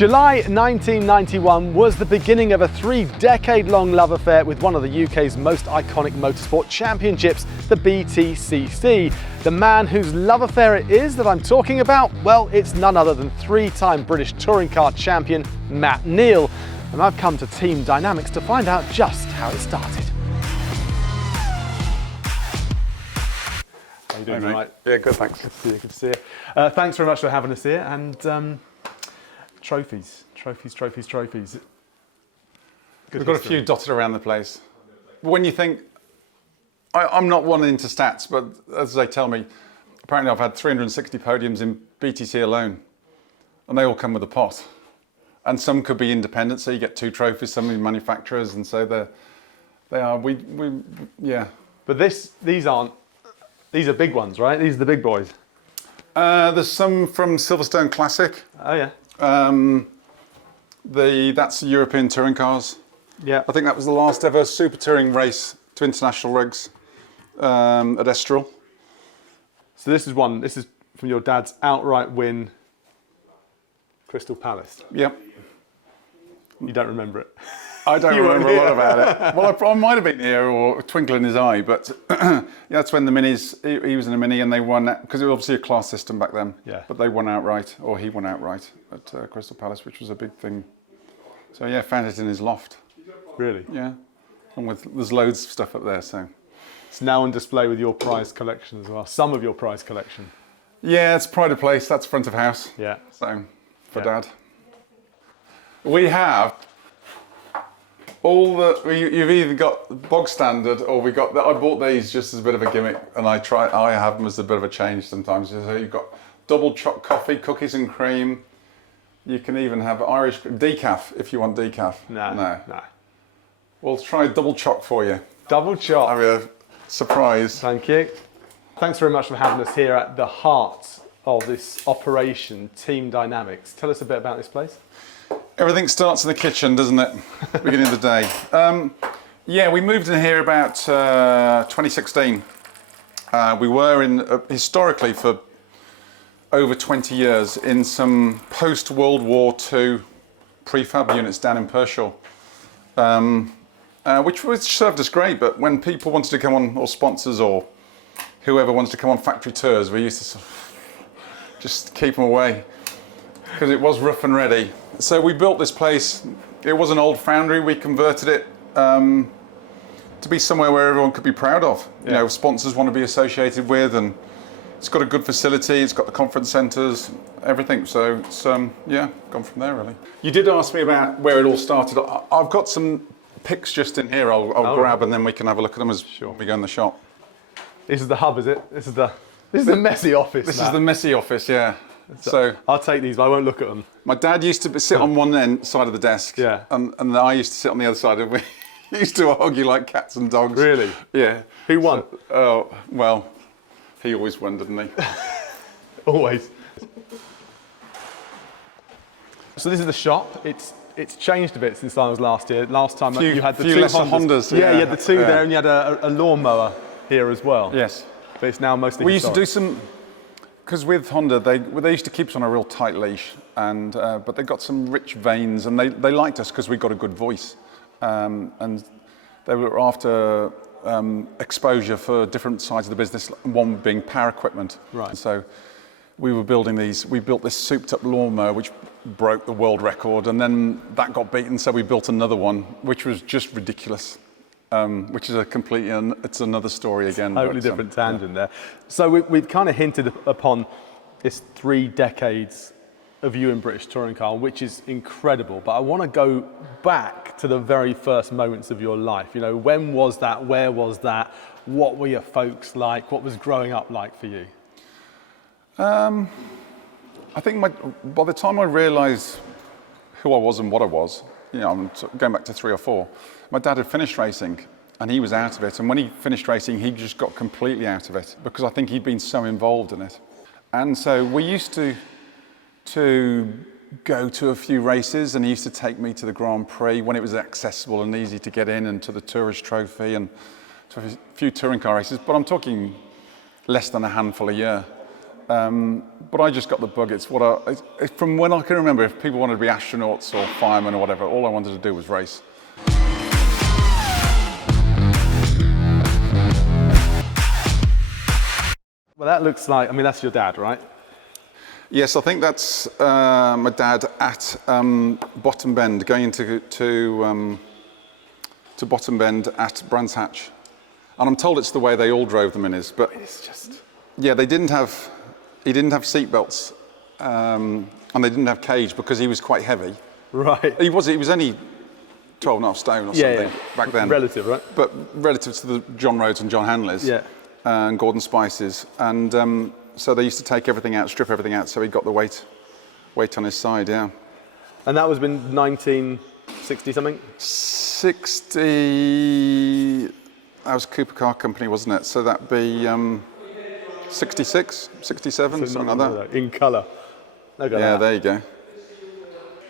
July 1991 was the beginning of a 3-decade-long love affair with one of the UK's most iconic motorsport championships, the BTCC. The man whose love affair it is that I'm talking about, well, it's none other than 3-time British touring car champion Matt Neal. And I've come to Team Dynamics to find out just how it started. How you doing, mate? right? Yeah, good, thanks. Good to see you, good to see you. Thanks very much for having us here. And trophies. We've got a few dotted around the place. When you think, I'm not one into stats, but as they tell me, apparently I've had 360 podiums in BTC alone, and they all come with a pot. And some could be independent, so you get 2 trophies, some are manufacturers, and so they are, yeah. But these are big ones, right? These are the big boys. There's some from Silverstone Classic. Oh yeah. That's the European touring cars. Yeah. I think that was the last ever super touring race to international rigs at Estoril. So this is from your dad's outright win, Crystal Palace. Yep. You don't remember it? I don't remember a lot about it. Well, I might have been here or a twinkle in his eye, but yeah, that's when the Minis, he was in a Mini and they won, because it was obviously a class system back then. Yeah. But they won outright, or he won outright at Crystal Palace, which was a big thing. So yeah, found it in his loft. Really? Yeah. And there's loads of stuff up there, so. It's now on display with your prize collection as well. Some of your prize collection. Yeah, it's pride of place, that's front of house. Yeah. So, for Dad. We have you've either got bog standard or I bought these just as a bit of a gimmick, and I have them as a bit of a change sometimes. So you've got double choc coffee, cookies and cream. You can even have Irish decaf if you want decaf. No. We'll try double choc for you. Double choc. Have a surprise. Thank you. Thanks very much for having us here at the heart of this operation, Team Dynamics. Tell us a bit about this place. Everything starts in the kitchen, doesn't it? Beginning of the day. Yeah, we moved in here about 2016. We were historically for over 20 years in some post-World War II prefab units down in Pershore, which served us great, but when people wanted to come on, or sponsors or whoever wanted to come on factory tours, we used to sort of just keep them away because it was rough and ready. So we built this place. It was an old foundry. We converted it to be somewhere where everyone could be proud of. You know, sponsors want to be associated with, and it's got a good facility. It's got the conference centres, everything. So it's yeah, gone from there really. You did ask me about where it all started. I've got some pics just in here. I'll grab, and then we can have a look at them as we go in the shop. This is the hub, is it? This is the messy office. This is the messy office, yeah. So I'll take these, but I won't look at them. My dad used to sit on one side of the desk, yeah, and I used to sit on the other side, and we used to argue like cats and dogs. Really? Yeah. Who won? Oh, well, he always won, didn't he? Always. So this is the shop. It's changed a bit since I was last year. Last time you had the 2 Hondas. Yeah, you had the 2 there, and you had a lawnmower here as well. Yes. But it's now mostly We historic. used to do some, because with Honda, they used to keep us on a real tight leash, and but they got some rich veins, and they liked us because we got a good voice, and they were after exposure for different sides of the business, one being power equipment. Right. So we were building these. We built this souped-up lawnmower, which broke the world record, and then that got beaten, so we built another one, which was just ridiculous. Which is it's another story again. Totally different tangent there. So we've kind of hinted upon this 3 decades of you in British touring car, which is incredible. But I want to go back to the very first moments of your life. You know, when was that? Where was that? What were your folks like? What was growing up like for you? I think by the time I realised who I was and what I was, you know, I'm going back to 3 or 4. My dad had finished racing and he was out of it. And when he finished racing, he just got completely out of it because I think he'd been so involved in it. And so we used to go to a few races, and he used to take me to the Grand Prix when it was accessible and easy to get in, and to the Tourist Trophy and to a few touring car races. But I'm talking less than a handful a year. But I just got the bug. From when I can remember, if people wanted to be astronauts or firemen or whatever, all I wanted to do was race. Well, that looks like, I mean, that's your dad, right? Yes, I think that's my dad at Bottom Bend, going into to Bottom Bend at Brands Hatch. And I'm told it's the way they all drove them in his, but It's just... yeah, he didn't have seat belts, and they didn't have cage because he was quite heavy. Right. He was only 12 and a half stone or something back then. Relative, right? But relative to the John Rhodes and John Hanleys and Gordon Spices. And so they used to take everything out, strip everything out, so he got the weight on his side, yeah. And that was been 1960 something? 60, that was Cooper Car Company, wasn't it? So that'd be 66, 67, something like that. In colour. Yeah, there you go.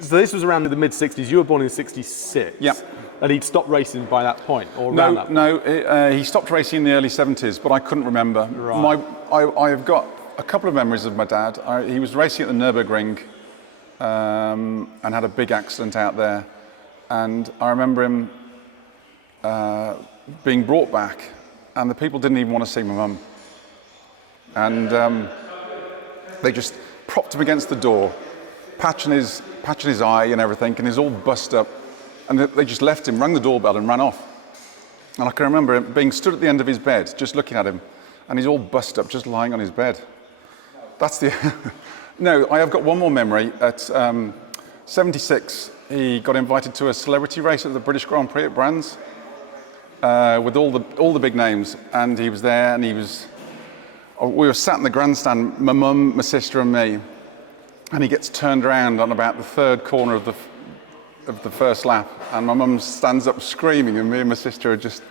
So this was around the mid-60s. You were born in 66. Yeah. And he'd stopped racing by that point, or around that point? No, he stopped racing in the early 70s, but I couldn't remember. Right. I've got a couple of memories of my dad. He was racing at the Nürburgring and had a big accident out there. And I remember him being brought back, and the people didn't even want to see my mum. And they just propped him against the door, patching his eye and everything, and he's all bust up. And they just left him, rang the doorbell and ran off. And I can remember him being stood at the end of his bed, just looking at him, and he's all bust up, just lying on his bed. That's the... No, I have got one more memory. At 76, he got invited to a celebrity race at the British Grand Prix at Brands with all the big names, and he was there, and we were sat in the grandstand, my mum, my sister and me, and he gets turned around on about the third corner of the first lap, and my mum stands up screaming, and me and my sister are just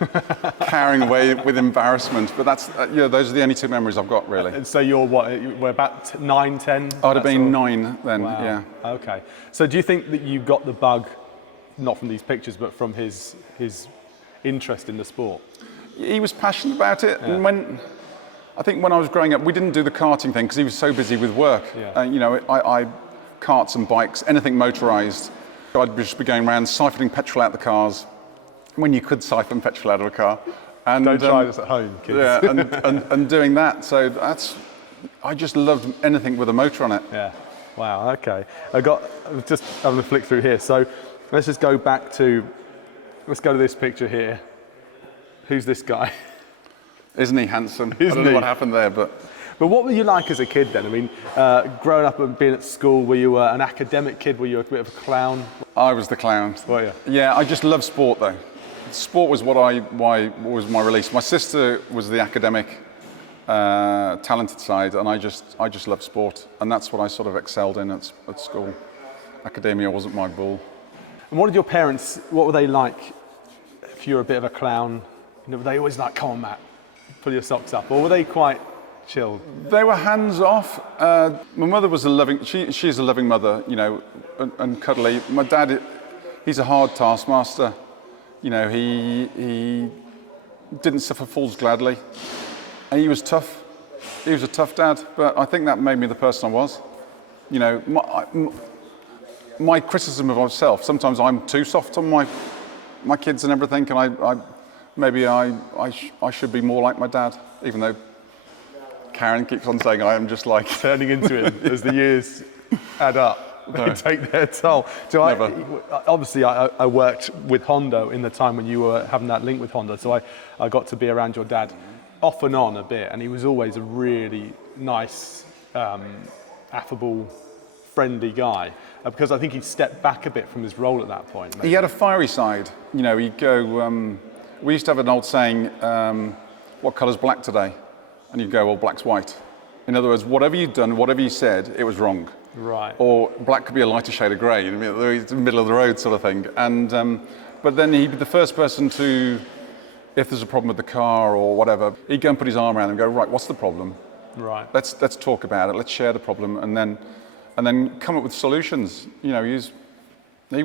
carrying away with embarrassment. But that's, those are the only two memories I've got, really. And so you're what, we're about 9, 10? I'd have been 9 then, wow. Yeah. Okay. So do you think that you got the bug, not from these pictures, but from his interest in the sport? He was passionate about it, Yeah. and I think when I was growing up, we didn't do the karting thing because he was so busy with work. Yeah. I karts and bikes, anything motorised. I'd just be going around siphoning petrol out the cars when you could siphon petrol out of a car. And, Don't try this at home, kids. Yeah, and doing that. So I just loved anything with a motor on it. Yeah. Wow. Okay. I'm just having a flick through here. So let's just go back to. Let's go to this picture here. Who's this guy? Isn't he handsome? Isn't I don't know he? what happened there, but. But what were you like as a kid then? I mean, growing up and being at school, were you an academic kid? Were you a bit of a clown? I was the clown. Were you? Yeah, I just loved sport though. Sport was what was my release. My sister was the academic, talented side, and I just loved sport, and that's what I sort of excelled in at school. Academia wasn't my ball. And what did your parents? What were they like? If you were a bit of a clown, were they always like, "Come on, Matt, pull your socks up," or were they quite chilled? They were hands off. My mother was she's a loving mother, and cuddly. My dad, he's a hard taskmaster. He didn't suffer fools gladly. And he was tough. He was a tough dad, but I think that made me the person I was. My criticism of myself, sometimes I'm too soft on my kids and everything, and I should be more like my dad, even though Karen keeps on saying I am just like... Turning into him as the years add up. They take their toll. So obviously I worked with Honda in the time when you were having that link with Honda, so I got to be around your dad off and on a bit, and he was always a really nice, affable, friendly guy, because I think he stepped back a bit from his role at that point. Maybe. He had a fiery side. He'd go... we used to have an old saying, what colour's black today? And you'd go, well, black's white. In other words, whatever you'd done, whatever you said, it was wrong. Right. Or black could be a lighter shade of grey, in the middle of the road sort of thing. And but then he'd be the first person to, if there's a problem with the car or whatever, he'd go and put his arm around and go, right, what's the problem? Right. Let's talk about it. Let's share the problem, and then come up with solutions. He was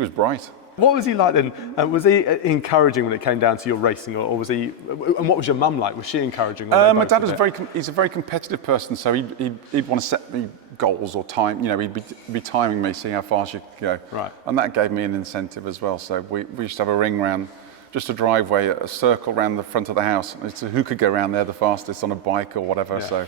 bright. What was he like then? Was he encouraging when it came down to your racing, or was he? And what was your mum like? Was she encouraging? My dad was he's a very competitive person, so he'd want to set me goals or time. You know, he'd be timing me, see how fast you could go. Right. And that gave me an incentive as well. So we used to have a ring round, just a driveway, a circle around the front of the house. It's who could go around there the fastest on a bike or whatever. Yeah. So.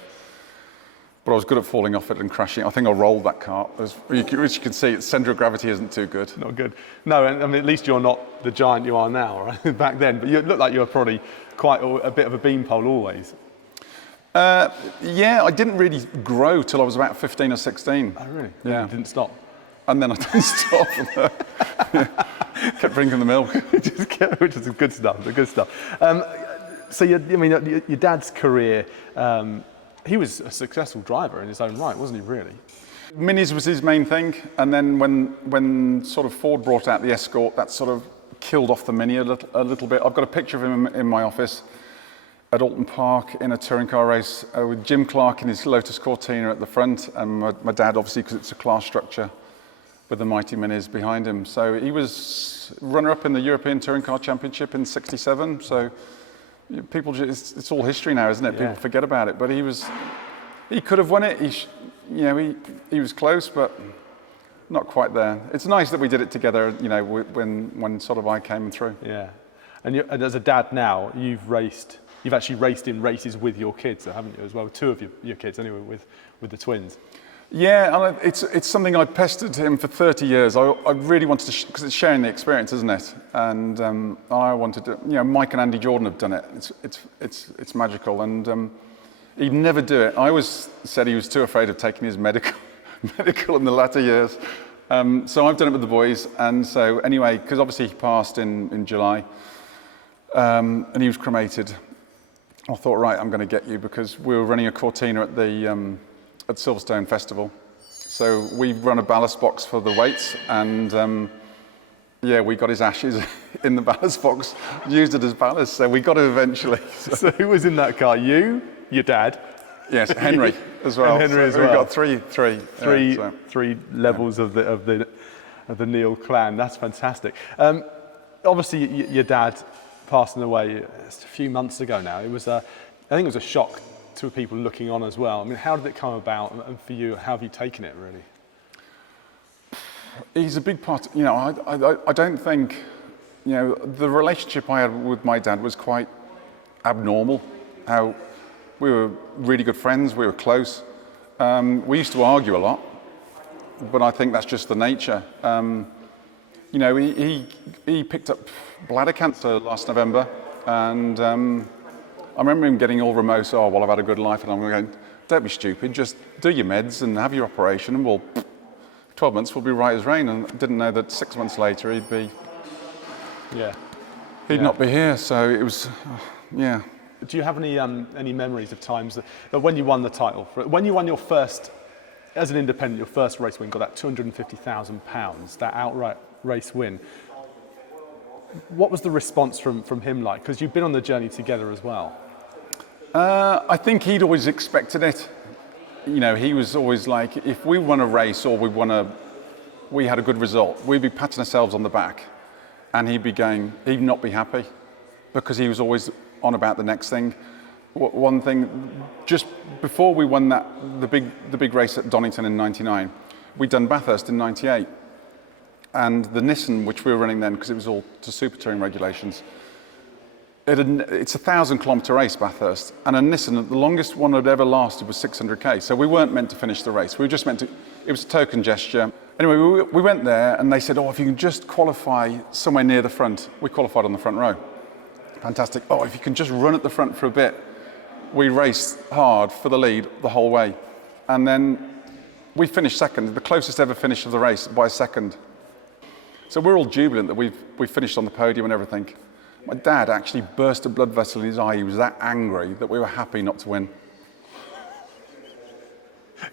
But I was good at falling off it and crashing. I think I rolled that cart. As you can see, its centre of gravity isn't too good. Not good. No, and I mean, at least you're not the giant you are now, right? Back then. But you look like you were probably quite a bit of a beanpole always. Yeah, I didn't really grow till I was about 15 or 16. Oh, really? Yeah. You didn't stop? And then I didn't stop. Kept drinking the milk. Which is good stuff, the good stuff. So, your dad's career... he was a successful driver in his own right, wasn't he, really? Minis was his main thing, and then when sort of Ford brought out the Escort, that sort of killed off the Mini a little bit. I've got a picture of him in my office at Alton Park in a touring car race with Jim Clark in his Lotus Cortina at the front, and my dad, obviously, because it's a class structure, with the mighty Minis behind him. So he was runner-up in the European Touring Car Championship in '67, so... People, it's all history now, isn't it? People forget about it. But he could have won it. He was close, but not quite there. It's nice that we did it together. You know, when sort of I came through. Yeah, and as a dad now, you've actually raced in races with your kids, haven't you? As well, two of your kids anyway, with the twins. Yeah, and it's something I pestered him for 30 years. I really wanted to, because it's sharing the experience, isn't it? And I wanted to, Mike and Andy Jordan have done it. It's magical, and he'd never do it. I always said he was too afraid of taking his medical in the latter years. So I've done it with the boys, and so anyway, because obviously he passed in July, and he was cremated. I thought, right, I'm going to get you, because we were running a Cortina at the at Silverstone Festival. So we run a ballast box for the weights, and we got his ashes in the ballast box, used it as ballast, so we got it eventually. So who was in that car? You, your dad? Yes, Henry as well. And Henry as well. We got three levels of the Neal clan. That's fantastic. Obviously, your dad passing away a few months ago now. It was I think it was a shock to people looking on as well. I mean, how did it come about, and for you, how have you taken it, really? He's a big part. I don't think, the relationship I had with my dad was quite abnormal. How we were really good friends, we were close. We used to argue a lot, but I think that's just the nature. He picked up bladder cancer last November, and I remember him getting all remote, I've had a good life, and I'm going, don't be stupid, just do your meds and have your operation, and 12 months will be right as rain. And I didn't know that 6 months later he'd not be here, so it was, Do you have any memories of times that when you won the title, when you won your first, as an independent, your first race win, got that £250,000, that outright race win? What was the response from him like? Because you've been on the journey together as well. I think he'd always expected it. He was always like, if we won a race or we had a good result, we'd be patting ourselves on the back, and he'd not be happy, because he was always on about the next thing. One thing, just before we won the big race at Donington in '99, we'd done Bathurst in '98. And the Nissan, which we were running then, because it was all to super touring regulations, it's a 1,000-kilometre race, Bathurst, and a Nissan, the longest one had ever lasted was 600k. So we weren't meant to finish the race. We were just meant to. It was a token gesture. Anyway, we went there, and they said, if you can just qualify somewhere near the front. We qualified on the front row. Fantastic. If you can just run at the front for a bit. We raced hard for the lead the whole way, and then we finished second, the closest ever finish of the race by a second. So we're all jubilant that we finished on the podium and everything. My dad actually burst a blood vessel in his eye. He was that angry that we were happy not to win.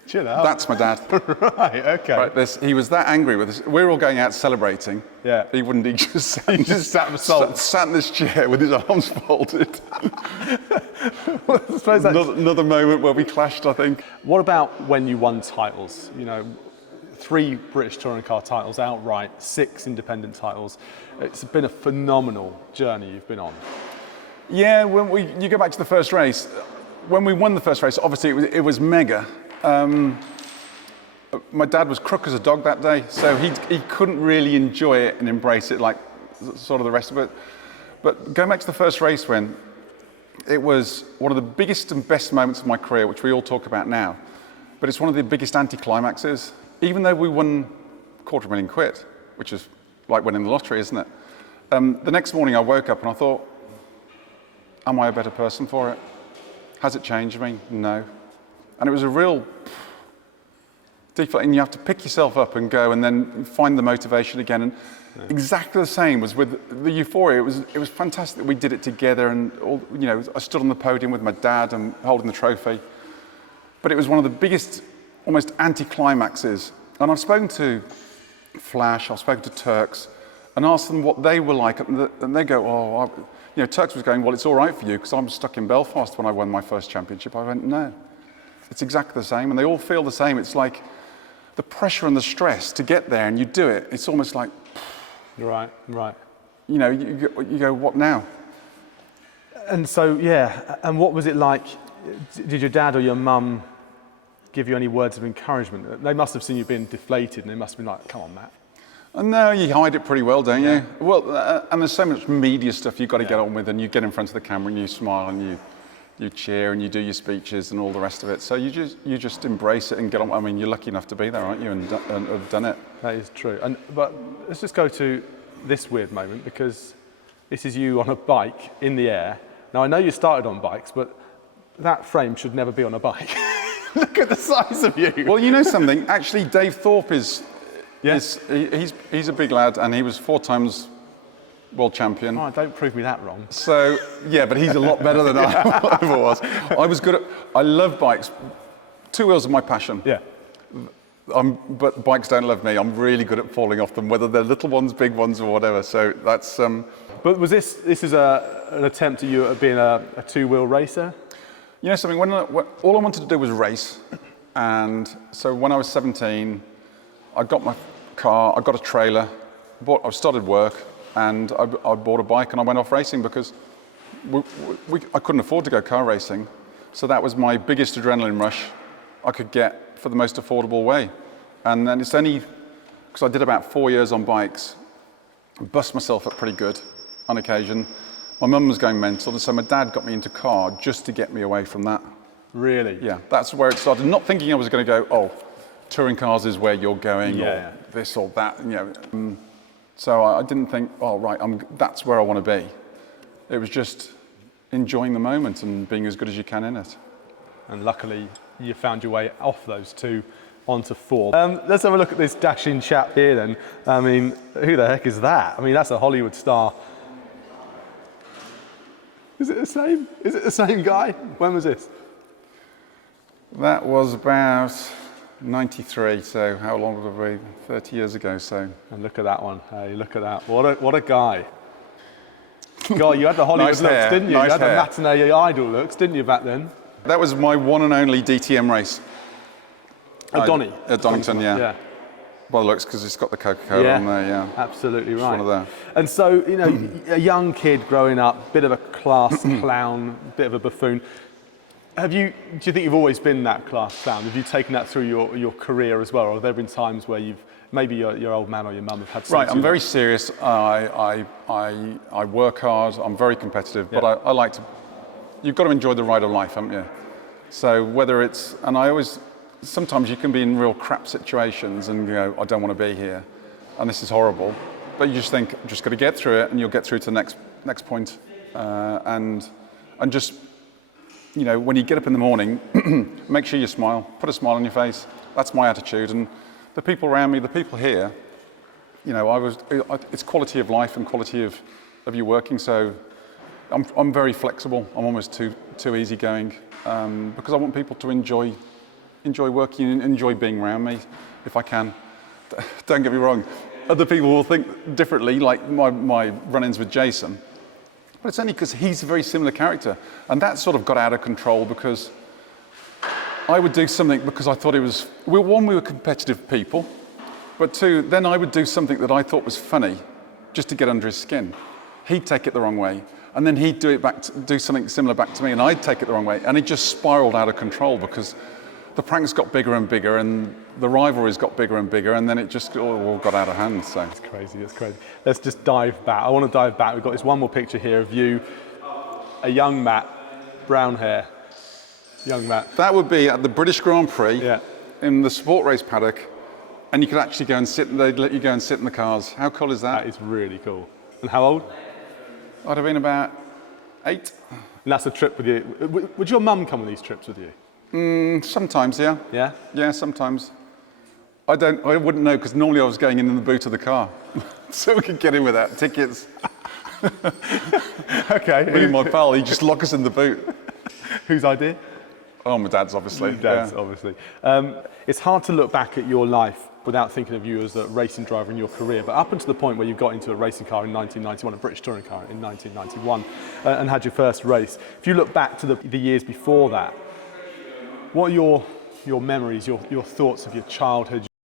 Chill out. That's my dad. Right, okay. Right, he was that angry with us. We were all going out celebrating. Yeah. He just sat in this chair with his arms folded. Well, I suppose another moment where we clashed, I think. What about when you won titles? 3 British touring car titles outright, 6 independent titles. It's been a phenomenal journey you've been on. Yeah, you go back to the first race. When we won the first race, obviously it was mega. My dad was crook as a dog that day, so he couldn't really enjoy it and embrace it like sort of the rest of it. But going back to the first race win, it was one of the biggest and best moments of my career, which we all talk about now. But it's one of the biggest anticlimaxes. Even though we won £250,000, which is like winning the lottery, isn't it? The next morning I woke up and I thought, am I a better person for it? Has it changed me? No. And it was a real deflate, and you have to pick yourself up and go and then find the motivation again. And exactly the same was with the euphoria. It was fantastic that we did it together, and all, you know, I stood on the podium with my dad and holding the trophy. But it was one of the biggest, almost anti-climaxes. And I've spoken to Flash, I've spoken to Turks, and asked them what they were like, and they go, you know, Turks was going, well, it's all right for you because I'm stuck in Belfast when I won my first championship. I went, no, it's exactly the same, and they all feel the same. It's like the pressure and the stress to get there, and you do it. It's almost like, right. You know, you go, what now? And so, yeah, and what was it like? Did your dad or your mum give you any words of encouragement? They must have seen you being deflated, and they must have been like, come on, Matt. No, you hide it pretty well, don't you? Well, and there's so much media stuff you've got to get on with, and you get in front of the camera and you smile and you cheer and you do your speeches and all the rest of it. So you just embrace it and get on. I mean, you're lucky enough to be there, aren't you, and have done it. That is true. But let's just go to this weird moment, because this is you on a bike in the air. Now, I know you started on bikes, but that frame should never be on a bike. Look at the size of you. Well, you know something? Actually, Dave Thorpe Yes. He's a big lad, and he was 4 times world champion. Oh, don't prove me that wrong. So, yeah, but he's a lot better than I ever was. I love bikes. 2 wheels are my passion. Yeah. But bikes don't love me. I'm really good at falling off them, whether they're little ones, big ones, or whatever. So that's. But was this is an attempt at you at being a 2-wheel racer? You know something? When all I wanted to do was race, and so when I was 17, I got my car, I got a trailer, I started work, and I bought a bike and I went off racing because I couldn't afford to go car racing. So that was my biggest adrenaline rush I could get for the most affordable way. And then it's only, because I did about 4 years on bikes, bust myself up pretty good on occasion. My mum was going mental, and so my dad got me into car just to get me away from that. Really? Yeah, that's where it started. Not thinking I was going to go, oh, touring cars is where you're going, or this or that, you know. So I didn't think, oh, right, that's where I want to be. It was just enjoying the moment and being as good as you can in it. And luckily, you found your way off those 2 onto 4. Let's have a look at this dashing chap here then. I mean, who the heck is that? I mean, that's a Hollywood star. Is it the same? Is it the same guy? When was this? That was about 93, so how long would it be? 30 years ago, so. And look at that one. Hey, look at that. What a guy. God, you had the Hollywood Nice looks, hair, didn't you? nice You had hair. the matinee idol looks, didn't you, back then? That was my one and only DTM race. At Donny? At Donington, yeah. By the looks, because it's got the Coca-Cola on there, yeah. Absolutely right. One of them. And so, you know, a young kid growing up, bit of a class clown, bit of a buffoon. Do you think you've always been that class clown? Have you taken that through your career as well? Or have there been times where maybe your old man or your mum have had something? Right, I'm very serious. I work hard. I'm very competitive, but I like to. You've got to enjoy the ride of life, haven't you? So whether it's, and I always, sometimes you can be in real crap situations and you go, I don't want to be here, and this is horrible. But you just think, I'm just got to get through it, and you'll get through to the next point, and just. You know, when you get up in the morning, make sure you smile, put a smile on your face. That's my attitude. And the people around me, the people here, you know, it's quality of life and quality of you working. So I'm very flexible. I'm almost too easygoing because I want people to enjoy working and enjoy being around me if I can. Don't get me wrong. Other people will think differently, like my run-ins with Jason. But it's only because he's a very similar character. And that sort of got out of control because I would do something because I thought it was, we were competitive people. But two, then I would do something that I thought was funny, just to get under his skin. He'd take it the wrong way, and then he'd do something similar back to me, and I'd take it the wrong way, and it just spiraled out of control because the pranks got bigger and bigger, and the rivalries got bigger and bigger, and then it just all got out of hand. So it's crazy. It's crazy. Let's just dive back. I want to dive back. We've got this one more picture here of you, a young Matt, brown hair, young Matt. That would be at the British Grand Prix, yeah, in the sport race paddock, and you could actually go and sit. They'd let you go and sit in the cars. How cool is that? That is really cool. And how old? I'd have been about 8. And that's a trip with you. Would your mum come on these trips with you? Sometimes, yeah. Yeah? Yeah, sometimes. I wouldn't know because normally I was going in the boot of the car, so we could get in without tickets. Okay. Me and my pal, he'd just lock us in the boot. Whose idea? Oh, my dad's obviously. Dad's, yeah. obviously. It's hard to look back at your life without thinking of you as a racing driver in your career, but up until the point where you got into a racing car in 1991, a British touring car in 1991, and had your first race. If you look back to the years before that, what are your memories, your thoughts of your childhood,